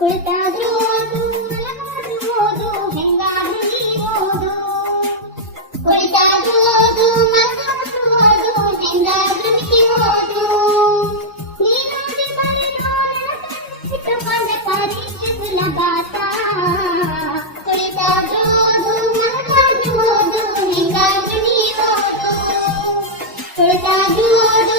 ಕುಳಿತಾದ್ರೂ ಓದು ಮಲಗಾದ್ರೂ ಓದು ಹೆಂಗಾದ್ರೂ ನೀ ಓದು ಕುಳಿತಾದ್ರೂ ಓದು ಮಲಗಾದ್ರೂ ಓದು ಹೆಂಗಾದ್ರೂ ನೀ ಓದು ನೀನಾಗಿ ಬರೆಯೋ ಇಟ್ಟುಕೊಂಡ ಪರೀಕ್ಷೆ ಸುಲಭಾತ ಕುಳಿತಾದ್ರೂ ಓದು ಮಲಗಾದ್ರೂ ಓದು ಹೆಂಗಾದ್ರೂ ನೀ ಓದು ಕುಳಿತಾದ್ರೂ ಓದು